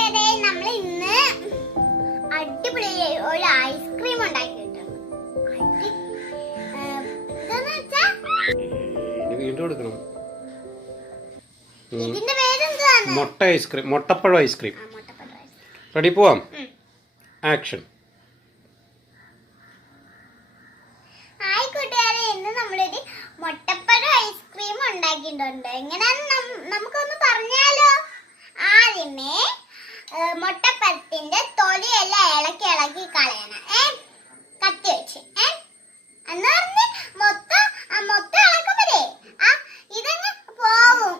കൂട്ടുകാരെ, നമ്മൾ ഇന്ന് അടിപൊളി ഒരു ഐസ്ക്രീം ഉണ്ടാക്കിയിട്ടുണ്ട്. വീണ്ടും എടുക്കണം. ഇതിന്റെ പേരെന്താണ്? മുട്ട ഐസ്ക്രീം, മുട്ടപ്പഴം ഐസ്ക്രീം. റെഡി, പോവാം. ആക്ഷൻ. ഹായ് കൂട്ടുകാരെ, ഇന്ന് നമ്മളൊരു മുട്ടപ്പഴം ഐസ്ക്രീം ഉണ്ടാക്കിയിട്ടുണ്ട്. എങ്ങനെയാന്ന് നമുക്കൊന്ന് പറഞ്ഞാലോ? ആദ്യമേ മുട്ടപ്പഴത്തിന്റെ തൊലിയെല്ലാം ഇളക്കി കളയണം. കത്തി വെച്ച് എന്ന് പറഞ്ഞ് മൊത്തം ഇളക്കുമ്പോഴേ ഇതങ്ങ് പോവും.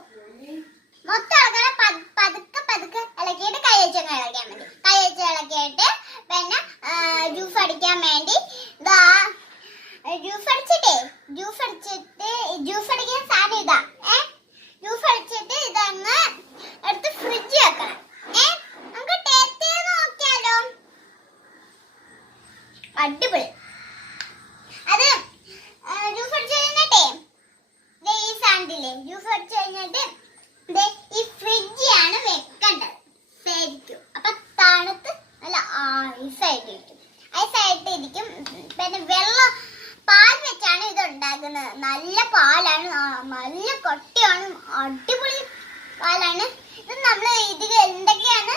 മൊത്തം ഇളക്കണ പതുക്കെ ഇളക്കിയിട്ട് കൈ വെച്ചങ്ങ് ഇളക്കിയാൽ മതി. കൈ വെച്ച് ഇളക്കിയിട്ട് പിന്നെ ജ്യൂസ് അടിക്കാൻ വേണ്ടി ജ്യൂസ് അടിക്കാൻ സാധനം ഇതാ. ജ്യൂസ് അടിച്ചിട്ട് ഇതങ്ങ് എടുത്ത് ഫ്രിഡ്ജ് വെക്കണം. നമുക്ക് ടേസ്റ്റ് ചെയ്ത് നോക്കിയാലോ? അടിപൊളി. അത് ജ്യൂസ് അടിച്ചു കഴിഞ്ഞിട്ടേ ഈ സാധനത്തില്ലേ, ജ്യൂസ് അടിച്ചു കഴിഞ്ഞിട്ട് ഈ ഫ്രിഡ്ജിലാണ് വെക്കേണ്ടത് ശരിക്കും. അപ്പൊ തണുത്ത് നല്ല ഐസായിട്ടിരിക്കും. പിന്നെ പാൽ വെച്ചാണ് ഇത് ഉണ്ടാക്കുന്നത്. നല്ല പാലാണ്, നല്ല കട്ടിയാണ്, അടിപൊളി പാലാണ്. ഇത് നമ്മള് ഇതിൽ എന്തൊക്കെയാണ്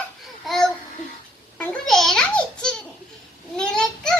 നമുക്ക് വേണമെന്ന് നിനക്ക്